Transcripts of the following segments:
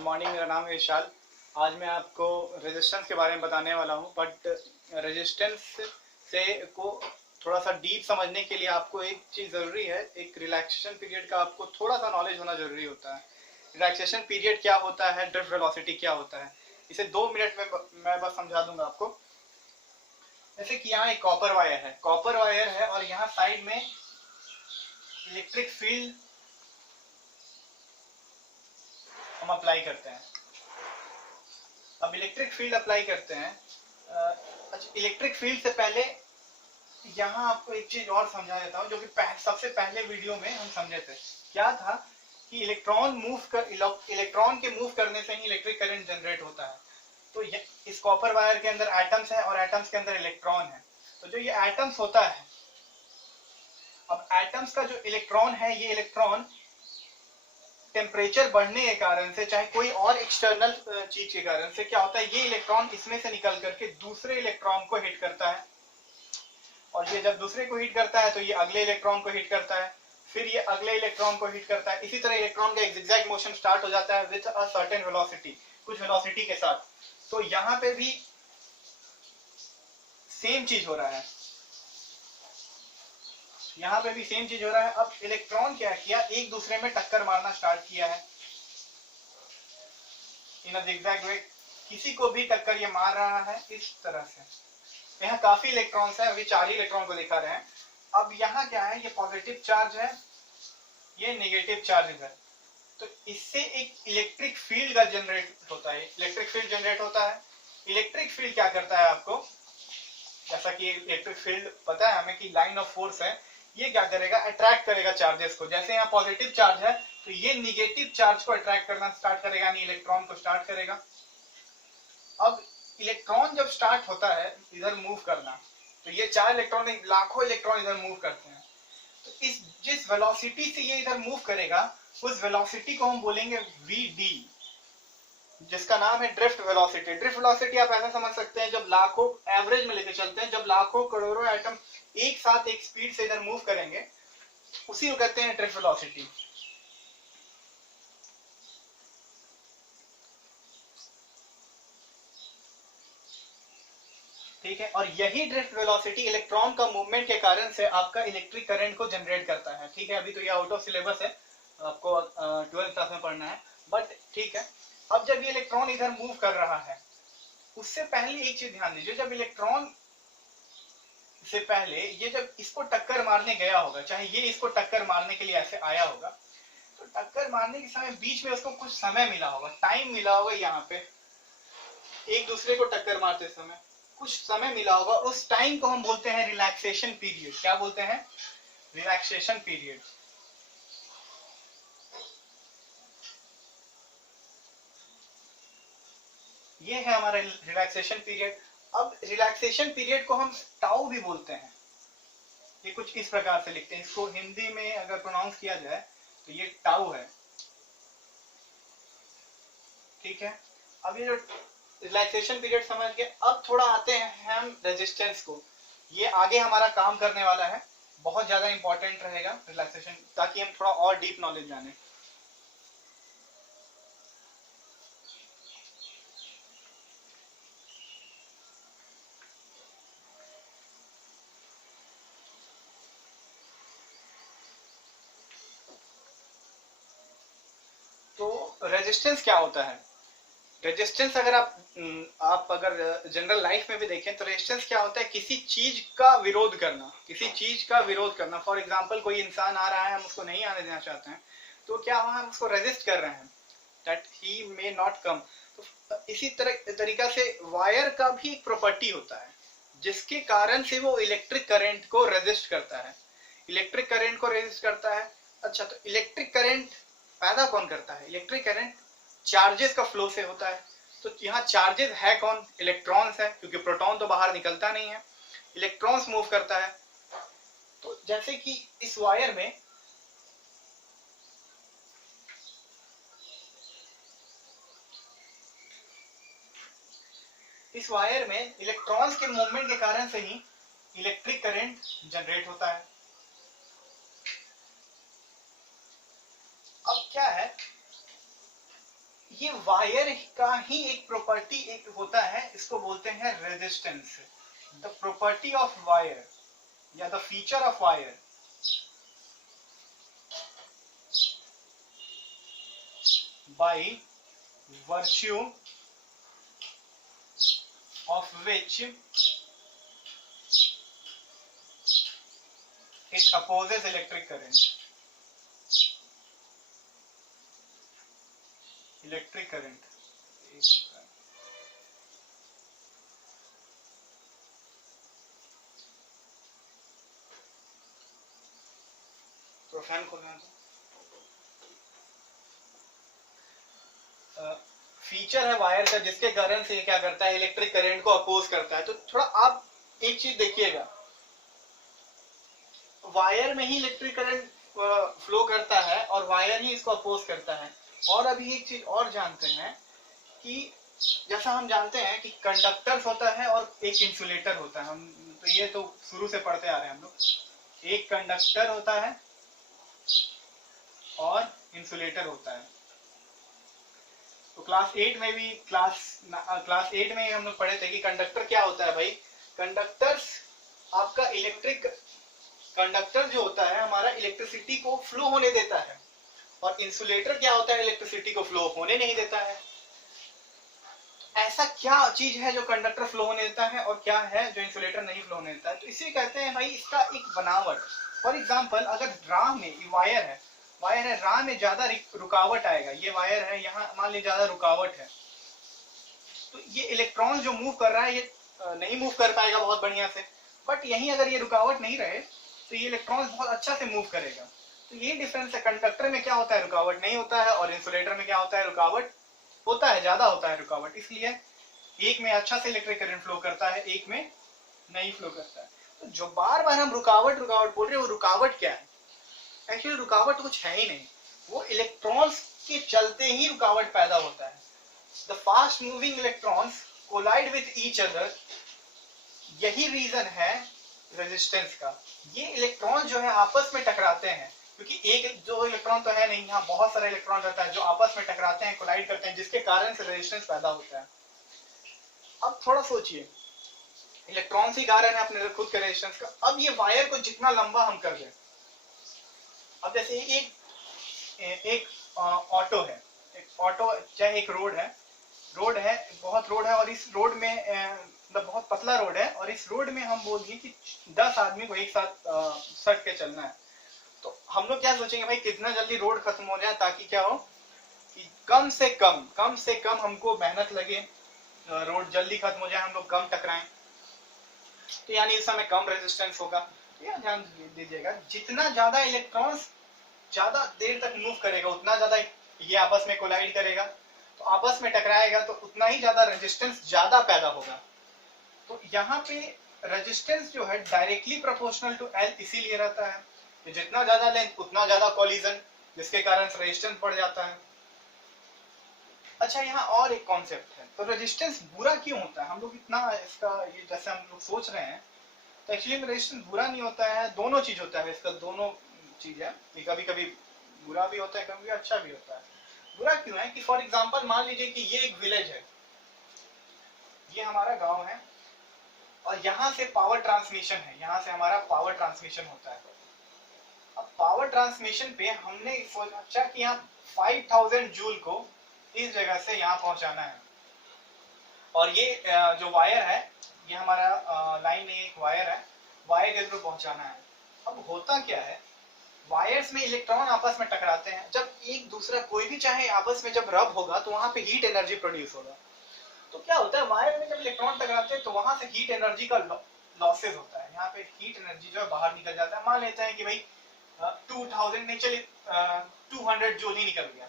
Good morning, मेरा नाम है विशाल। आज मैं आपको रेजिस्टेंस के बारे में बताने वाला हूँ। बट रेजिस्टेंस से को थोड़ा सा डीप समझने के लिए आपको एक चीज़ ज़रूरी है, एक रिलैक्सेशन पीरियड का आपको थोड़ा सा नॉलेज होना ज़रूरी होता है। रिलैक्सेशन पीरियड क्या होता है, ड्रिफ्ट वेलोसिटी क्या होता है, इसे 2 मिनट में मैं बस समझा दूंगा आपको। जैसे कि यहाँ एक कॉपर वायर है और यहाँ साइड में इलेक्ट्रिक फील्ड हम अप्लाई करते हैं। अब इलेक्ट्रिक फील्ड अप्लाई करते हैं। अच्छा, इलेक्ट्रिक फील्ड से पहले यहाँ आपको एक चीज और समझा देता हूँ, जो कि सबसे पहले वीडियो में हम समझे थे। क्या था कि इलेक्ट्रॉन के मूव करने से ही इलेक्ट्रिक करंट जनरेट होता है। तो इस कॉपर वायर के अंदर एटम्स है और एटम्स के अंदर इलेक्ट्रॉन है। तो जो ये एटम्स होता है, अब एटम्स का जो इलेक्ट्रॉन है, ये इलेक्ट्रॉन टेम्परेचर बढ़ने के कारण से, चाहे कोई और एक्सटर्नल चीज के कारण से, क्या होता है, ये इलेक्ट्रॉन इसमें से निकल करके दूसरे इलेक्ट्रॉन को हिट करता है। और ये जब दूसरे को हिट करता है तो ये अगले इलेक्ट्रॉन को हिट करता है, फिर ये अगले इलेक्ट्रॉन को हिट करता है। इसी तरह इलेक्ट्रॉन का एक जिगजैग मोशन स्टार्ट हो जाता है विद अ सर्टेन वेलोसिटी, कुछ वेलोसिटी के साथ। तो यहाँ पे भी सेम चीज हो रहा है, यहाँ पे भी सेम चीज हो रहा है। अब इलेक्ट्रॉन क्या किया, एक दूसरे में टक्कर मारना स्टार्ट किया है इन अ जिगजैग वे। किसी को भी टक्कर ये मार रहा है इस तरह से। यहाँ काफी इलेक्ट्रॉन्स हैं, अभी 4 इलेक्ट्रॉन को दिखा रहे हैं। अब यहाँ क्या है, ये पॉजिटिव चार्ज है, ये नेगेटिव चार्ज है। तो इससे एक इलेक्ट्रिक फील्ड का जनरेट होता है, इलेक्ट्रिक फील्ड जनरेट होता है। इलेक्ट्रिक फील्ड क्या करता है आपको, जैसा कि इलेक्ट्रिक फील्ड पता है हमें कि लाइन ऑफ फोर्स है, ये क्या करेगा, अट्रैक्ट करेगा चार्जेस को। जैसे यहाँ पॉजिटिव चार्ज है तो ये निगेटिव चार्ज को अट्रैक्ट करना स्टार्ट करेगा, यानी इलेक्ट्रॉन को स्टार्ट करेगा। अब इलेक्ट्रॉन जब स्टार्ट होता है इधर मूव करना, तो ये 4 इलेक्ट्रॉन, लाखों इलेक्ट्रॉन इधर मूव करते हैं। तो इस जिस वेलोसिटी से ये इधर मूव करेगा, उस वेलोसिटी को हम बोलेंगे vd, जिसका नाम है ड्रिफ्ट वेलोसिटी। ड्रिफ्ट वेलोसिटी आप ऐसा समझ सकते हैं, जब लाखों एवरेज में लेके चलते हैं, जब लाखों करोड़ों एटम एक साथ एक स्पीड से इधर मूव करेंगे, उसी को कहते हैं ड्रिफ्ट वेलोसिटी। ठीक है, और यही ड्रिफ्ट वेलोसिटी इलेक्ट्रॉन का मूवमेंट के कारण से आपका इलेक्ट्रिक करंट को जनरेट करता है। ठीक है, अभी तो ये आउट ऑफ सिलेबस है, आपको 12th क्लास में पढ़ना है, बट ठीक है। अब जब ये इलेक्ट्रॉन इधर मूव कर रहा है, उससे पहले एक चीज ध्यान दीजिए, जब इलेक्ट्रॉन से पहले ये जब इसको टक्कर मारने गया होगा, चाहे ये इसको टक्कर मारने के लिए ऐसे आया होगा, तो टक्कर मारने के समय बीच में उसको कुछ समय मिला होगा, टाइम मिला होगा। यहाँ पे एक दूसरे को टक्कर मारते समय कुछ समय मिला होगा, उस टाइम को हम बोलते हैं रिलैक्सेशन पीरियड। क्या बोलते हैं, रिलैक्सेशन पीरियड। ये है हमारा रिलैक्सेशन पीरियड। अब रिलैक्सेशन पीरियड को हम टाउ भी बोलते हैं। ये कुछ इस प्रकार से लिखते हैं, इसको हिंदी में अगर प्रोनाउंस किया जाए तो ये टाउ है। ठीक है, अब ये जो रिलैक्सेशन पीरियड समझ के, अब थोड़ा आते हैं हम रेजिस्टेंस को। ये आगे हमारा काम करने वाला है, बहुत ज्यादा इंपॉर्टेंट रहेगा रिलैक्सेशन, ताकि हम थोड़ा और डीप नॉलेज जाने। तो रेजिस्टेंस क्या होता है, रेजिस्टेंस अगर आप अगर जनरल लाइफ में भी देखें तो रेजिस्टेंस क्या होता है, किसी चीज का विरोध करना, किसी चीज का विरोध करना। फॉर एग्जांपल कोई इंसान आ रहा है, हम उसको नहीं आने देना चाहते हैं, तो क्या हम उसको रेजिस्ट कर रहे हैं, that he may not come. तो इसी तरीका से वायर का भी एक प्रॉपर्टी होता है, जिसके कारण से वो इलेक्ट्रिक करंट को रेजिस्ट करता है, इलेक्ट्रिक करंट को रेजिस्ट करता है। अच्छा, तो इलेक्ट्रिक करंट पैदा कौन करता है, इलेक्ट्रिक करंट चार्जेस का फ्लो से होता है। तो यहाँ चार्जेस है कौन, इलेक्ट्रॉन्स है, क्योंकि प्रोटॉन तो बाहर निकलता नहीं है, इलेक्ट्रॉन्स मूव करता है। तो जैसे कि इस वायर में इलेक्ट्रॉन्स के मूवमेंट के कारण से ही इलेक्ट्रिक करंट जनरेट होता है। अब क्या है, ये वायर का ही एक प्रॉपर्टी एक होता है, इसको बोलते हैं resistance. The property of wire या the feature of wire by virtue of which it opposes electric current. Electric current. तो फैन खोलना तो फीचर है वायर का जिसके कारण से ये क्या करता है, इलेक्ट्रिक करंट को अपोज करता है। तो थोड़ा आप एक चीज देखिएगा, वायर में ही इलेक्ट्रिक करंट फ्लो करता है और वायर ही इसको अपोज करता है। और अभी एक चीज और जानते हैं कि जैसा हम जानते हैं कि कंडक्टर्स होता है और एक इंसुलेटर होता है, हम तो ये तो शुरू से पढ़ते आ रहे हैं हम लोग। एक कंडक्टर होता है और इंसुलेटर होता है। तो क्लास 8 में भी क्लास 8 में हम लोग पढ़े थे कि कंडक्टर क्या होता है भाई। कंडक्टर्स आपका कंडक्टर जो होता है हमारा इलेक्ट्रिसिटी को फ्लो होने देता है, और इंसुलेटर क्या होता है, इलेक्ट्रिसिटी को फ्लो होने नहीं देता है। ऐसा क्या चीज है जो कंडक्टर फ्लो होने देता है और क्या है जो इंसुलेटर नहीं फ्लो होने देता है? तो इसे कहते हैं भाई इसका एक बनावट। फॉर एग्जाम्पल अगर राह में वायर है, राह में ज्यादा रुकावट आएगा, ये वायर है, यहाँ मान लीजिए ज्यादा रुकावट है, तो ये इलेक्ट्रॉन जो मूव कर रहा है ये नहीं मूव कर पाएगा बहुत बढ़िया से। बट यहीं अगर ये रुकावट नहीं रहे तो ये इलेक्ट्रॉन बहुत अच्छा से मूव करेगा। तो ये डिफरेंस है, कंडक्टर में क्या होता है, रुकावट नहीं होता है, और इंसुलेटर में क्या होता है, रुकावट होता है, ज्यादा होता है रुकावट। इसलिए एक में अच्छा से इलेक्ट्रिक करंट फ्लो करता है, एक में नहीं फ्लो करता है। तो जो बार बार हम रुकावट बोल रहे हैं, वो रुकावट क्या है? एक्चुअली रुकावट कुछ है ही नहीं, वो इलेक्ट्रॉन्स के चलते ही रुकावट पैदा होता है। The fast moving electrons collide with each other, यही रीजन है रेजिस्टेंस का। ये इलेक्ट्रॉन जो है आपस में टकराते हैं, क्योंकि एक जो इलेक्ट्रॉन तो है नहीं, यहाँ बहुत सारे इलेक्ट्रॉन रहता है जो आपस में टकराते हैं, कोलाइड करते हैं, जिसके कारण से रेजिस्टेंस पैदा होता है। अब थोड़ा सोचिए, इलेक्ट्रॉन ही कारण है अपने खुद के रेजिस्टेंस का। अब ये वायर को जितना लंबा हम कर दें, अब जैसे एक ऑटो है, एक ऑटो चाहे एक रोड है, बहुत रोड है, और इस रोड में मतलब बहुत पतला रोड है, और इस रोड में हम बोल दिए कि 10 आदमी को एक साथ सट के चलना है। तो हम लोग क्या सोचेंगे भाई, कितना जल्दी रोड खत्म हो जाए ताकि क्या हो कि कम से कम हमको मेहनत लगे, रोड जल्दी खत्म हो जाए, हम लोग कम टकराएं। तो यानी इस समय कम रेजिस्टेंस होगा। तो ध्यान दीजिएगा, जितना ज्यादा इलेक्ट्रॉन्स ज्यादा देर तक मूव करेगा, उतना ज्यादा ये आपस में कोलाइड करेगा, तो आपस में टकराएगा, तो उतना ही ज्यादा रेजिस्टेंस ज्यादा पैदा होगा। तो यहाँ पे रेजिस्टेंस जो है डायरेक्टली प्रोपोर्शनल टू एल इसीलिए रहता है कि जितना ज्यादा लेंथ उतना ज्यादा कोलिजन, जिसके कारण रेजिस्टेंस बढ़ जाता है। अच्छा, यहाँ और एक कॉन्सेप्ट है, तो रेजिस्टेंस बुरा क्यों होता है? हम लोग इतना इसका ये जैसे हम लोग सोच रहे हैं, तो एक्चुअली में रेजिस्टेंस बुरा नहीं होता है, दोनों चीज होता है इसका, दोनों चीज है। कभी कभी बुरा भी होता है, कभी अच्छा भी होता है। बुरा क्यों है कि फॉर एग्जांपल मान लीजिए कि ये एक विलेज है, ये हमारा गांव है, और यहाँ से पावर ट्रांसमिशन है, यहाँ से हमारा पावर ट्रांसमिशन होता है। अब पावर ट्रांसमिशन पे हमने सोचा कि यहाँ 5000 जूल को इस जगह से यहाँ पहुंचाना है, और ये जो वायर है, ये हमारा लाइन में एक वायर है, वायर के थ्रू पहुंचाना है। अब होता क्या है, वायर्स में इलेक्ट्रॉन आपस में टकराते हैं, जब एक दूसरा कोई भी चाहे आपस में जब रब होगा तो वहां पे हीट एनर्जी प्रोड्यूस होगा। तो क्या होता है, वायर में जब इलेक्ट्रॉन टकराते हैं तो वहां से हीट एनर्जी का लॉसेस होता है, यहाँ पे हीट एनर्जी जो है बाहर निकल जाता है। मान लेते हैं कि भाई 2000 नहीं, चलिए 200 जूल ही निकल गया,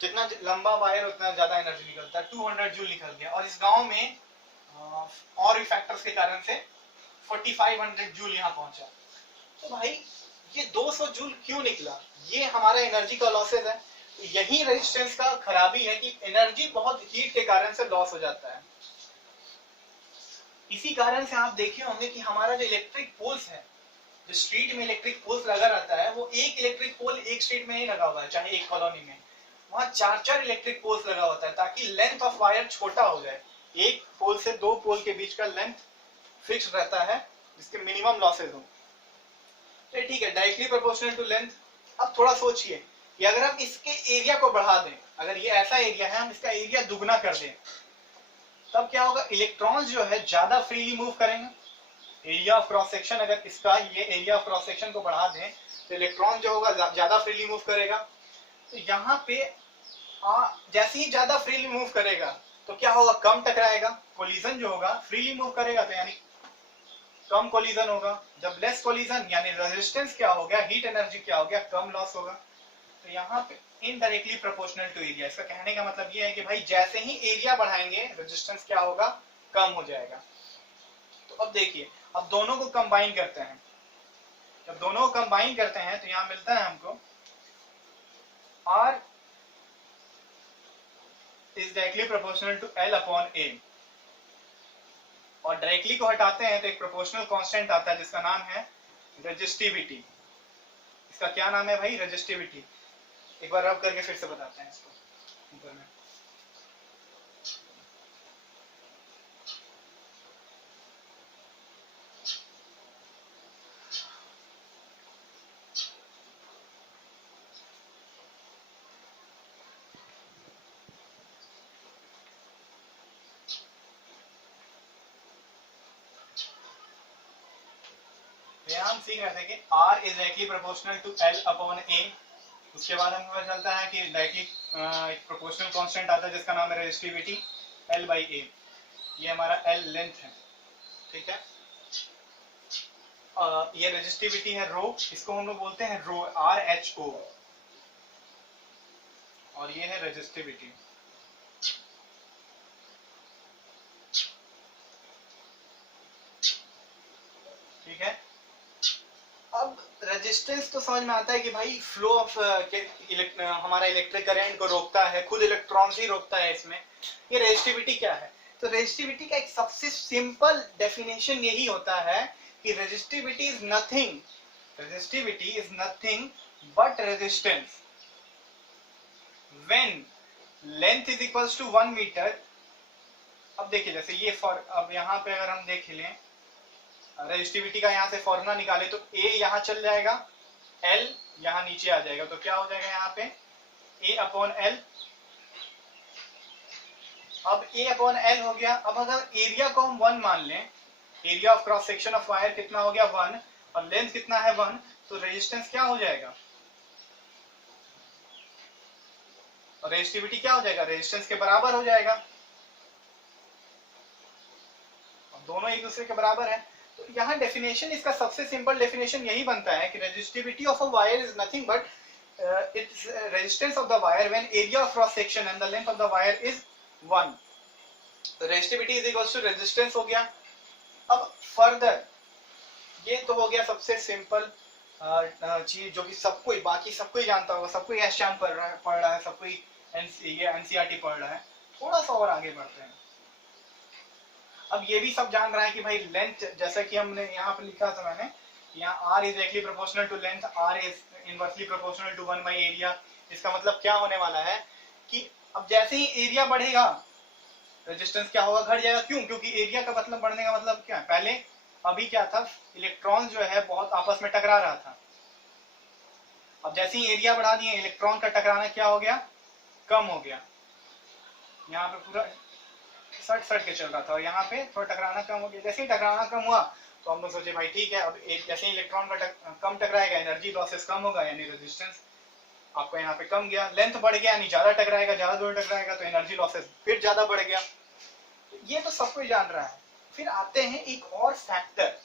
जितना लंबा वायर उतना ज्यादा एनर्जी निकलता है, 200 जूल निकल गया, और इस गांव में और फैक्टर्स के कारण से 4500 जूल यहाँ पहुंचा। तो भाई ये 200 जूल क्यों निकला? ये हमारा एनर्जी का लॉसेस है। तो यही रेजिस्टेंस का खराबी है कि एनर्जी बहुत हीट के कारण से लॉस हो जाता है। इसी कारण से आप देखे होंगे कि हमारा जो इलेक्ट्रिक पोल्स है, जो स्ट्रीट में इलेक्ट्रिक पोल्स लगा रहता है, वो एक इलेक्ट्रिक पोल एक स्ट्रीट में नहीं लगा हुआ है, चाहे एक कॉलोनी में, वहां 4-4 इलेक्ट्रिक पोल्स लगा होता है ताकि लेंथ ऑफ वायर छोटा हो जाए। एक पोल से दो पोल के बीच का लेंथ फिक्स रहता है जिसके मिनिमम लॉसेज हो। तो ठीक है, डायरेक्टली प्रोपोर्शनल टू लेंथ। अब थोड़ा सोचिए कि अगर हम इसके एरिया को बढ़ा दें, अगर ये ऐसा एरिया है हम इसका एरिया दुगना कर दें, तब क्या होगा, इलेक्ट्रॉन्स जो है ज्यादा फ्रीली मूव करेंगे। एरिया ऑफ क्रॉस सेक्शन, अगर इसका ये एरिया ऑफ क्रॉस सेक्शन को बढ़ा दें तो इलेक्ट्रॉन जो होगा ज्यादा फ्रीली मूव करेगा। तो यहाँ पे जैसे ही ज्यादा फ्रीली मूव करेगा तो क्या होगा, कम टकराएगा। कोलिजन जो होगा फ्रीली मूव करेगा तो यानी कम कोलिजन होगा। जब लेस कोलिजन यानी रेजिस्टेंस क्या हो गया, हीट एनर्जी क्या हो गया, कम लॉस होगा। तो यहाँ पे इनडायरेक्टली प्रोपोर्शनल टू एरिया, इसका कहने का मतलब ये है कि भाई जैसे ही एरिया बढ़ाएंगे रेजिस्टेंस क्या होगा, कम हो जाएगा। तो अब देखिए, अब दोनों को कंबाइन करते हैं। जब दोनों को कंबाइन करते हैं तो यहाँ मिलता है हमको R is directly proportional to L upon A। और डायरेक्टली को हटाते हैं तो एक प्रोपोर्शनल कांस्टेंट आता है जिसका नाम है रेजिस्टिविटी। इसका क्या नाम है भाई, रेजिस्टिविटी। एक बार रब करके फिर से बताते हैं इसको ऊपर में। हम सीख रहे थे कि R is directly proportional to L upon A। उसके बाद हमें पता चलता है कि डायरेक्टली एक प्रोपोर्शनल कांस्टेंट आता है जिसका नाम है रेजिस्टिविटी L by A। ये हमारा L लेंथ है, ठीक है। ये रेजिस्टिविटी है रो, इसको हम लोग बोलते हैं रो, RHO। और ये है रेजिस्टिविटी। ठीक है। अब रेजिस्टेंस तो समझ में आता है कि भाई फ्लो ऑफ हमारा इलेक्ट्रिक करंट को रोकता है, खुद इलेक्ट्रॉन्स ही रोकता है इसमें। ये रेजिस्टिविटी क्या है, तो रेजिस्टिविटी का एक सबसे सिंपल डेफिनेशन यही होता है कि resistivity is nothing but resistance when length is equals to 1 metre. अब देखिए जैसे ये अब यहाँ पे अगर हम देख लें रेजिस्टिविटी का, यहाँ से फॉर्मूला निकाले तो A यहाँ चल जाएगा, L यहाँ नीचे आ जाएगा, तो क्या हो जाएगा यहाँ पे A अपॉन L। अब A अपॉन L हो गया। अब अगर एरिया को हम 1 मान लें, area of cross section of wire कितना हो गया 1 और लेंथ कितना है 1, तो रेजिस्टेंस क्या हो जाएगा, और रेजिस्टिविटी क्या हो जाएगा, रेजिस्टेंस के बराबर हो जाएगा। दोनों एक दूसरे के बराबर है। तो यहाँ डेफिनेशन, इसका सबसे सिंपल डेफिनेशन यही बनता है कि resistivity of a wire is nothing but its resistance of the wire when area of cross section and the length of the wire is 1। तो resistivity is equals to resistance हो गया। अब further ये तो हो गया सबसे सिंपल चीज जो कि सबको, बाकी सबको ही जानता होगा, सबको एस चैम पढ़ रहा है, सबको ये एनसीईआरटी पढ़ रहा है। थोड़ा सा और आगे बढ़ते हैं। अब ये भी सब जान रहा है कि भाई लेंथ, जैसा कि हमने यहाँ पे लिखा था मैंने, यहाँ R is directly proportional to length, R is inversely proportional to 1 by area. इसका मतलब क्या होने वाला है कि अब जैसे ही एरिया बढ़ेगा रेजिस्टेंस क्या होगा, घट जाएगा। क्यों, क्योंकि एरिया का मतलब बढ़ने का मतलब क्या है, पहले अभी क्या था, इलेक्ट्रॉन जो है बहुत आपस में टकरा रहा था। अब जैसे ही एरिया बढ़ा दिए इलेक्ट्रॉन का टकराना क्या हो गया, कम हो गया। यहाँ पे पूरा सट के चल रहा था और यहाँ पे थोड़ा टकराना कम हो गया। जैसे ही टकराना कम हुआ तो हम लोग सोचे भाई ठीक है, अब जैसे ही इलेक्ट्रॉन का कम टकराएगा एनर्जी लॉसेस कम होगा, यानी रेजिस्टेंस आपको यहाँ पे कम गया। लेंथ बढ़ गया यानी ज्यादा टकराएगा, ज्यादा दूर टकराएगा तो एनर्जी लॉसेस फिर ज्यादा बढ़ गया। तो ये तो सब कोई जान रहा है। फिर आते हैं एक और फैक्टर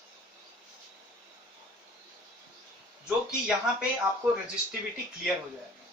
जो कि यहाँ पे आपको रेजिस्टिविटी क्लियर हो जाएगा।